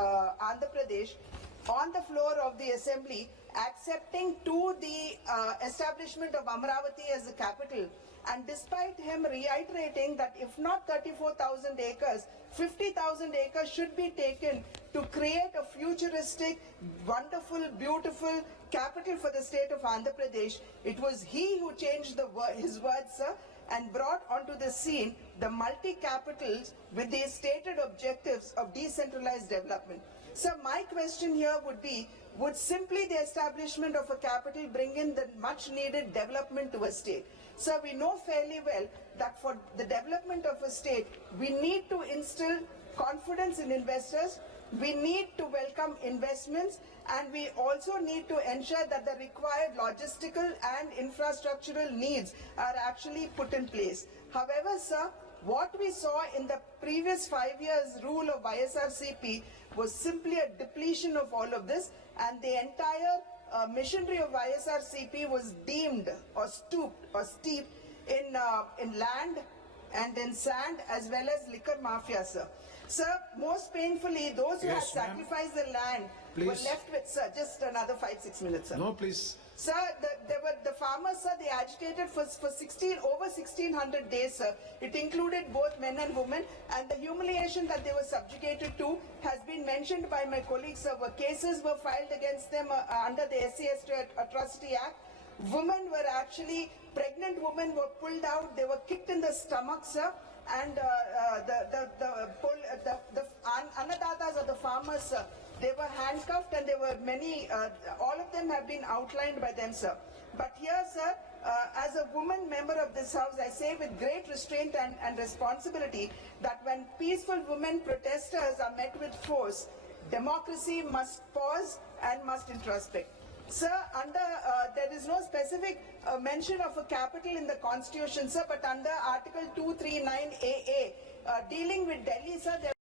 Andhra Pradesh on the floor of the assembly accepting to the establishment of Amravati as the capital, and despite him reiterating that if not 34,000 acres, 50,000 acres should be taken to create a futuristic, wonderful, beautiful capital for the state of Andhra Pradesh, it was he who changed his words, sir, and brought onto the scene the multi-capitals with the stated objectives of decentralized development. So my question here would be, would simply the establishment of a capital bring in the much needed development to a state? So we know fairly well that for the development of a state, we need to instill confidence in investors, we need to welcome investments, and we also need to ensure that the required logistical and infrastructural needs are actually put in place. However, sir, what we saw in the previous 5 years rule of YSRCP was simply a depletion of all of this, and the entire machinery of YSRCP was deemed or stooped or steeped in land and in sand as well as liquor mafia, sir. Sir, most painfully, those who Yes, had ma'am. sacrificed the land were Please. left with, sir, just another 5-6 minutes, sir. No, please. Sir, the farmers, sir, they agitated for over 1600 days, sir. It included both men and women, and the humiliation that they were subjugated to has been mentioned by my colleagues, sir. Cases were filed against them under the SC/ST Atrocity Act. Women were actually, pregnant women were pulled out, they were kicked in the stomach, sir. And the annadatas or the farmers, sir, they were handcuffed, and there were many, all of them have been outlined by them, sir. But here, sir, as a woman member of this house, I say with great restraint and responsibility that when peaceful women protesters are met with force, democracy must pause and must introspect. Sir, there is no specific mention of a capital in the constitution, sir, but under Article 239AA, dealing with Delhi, sir, there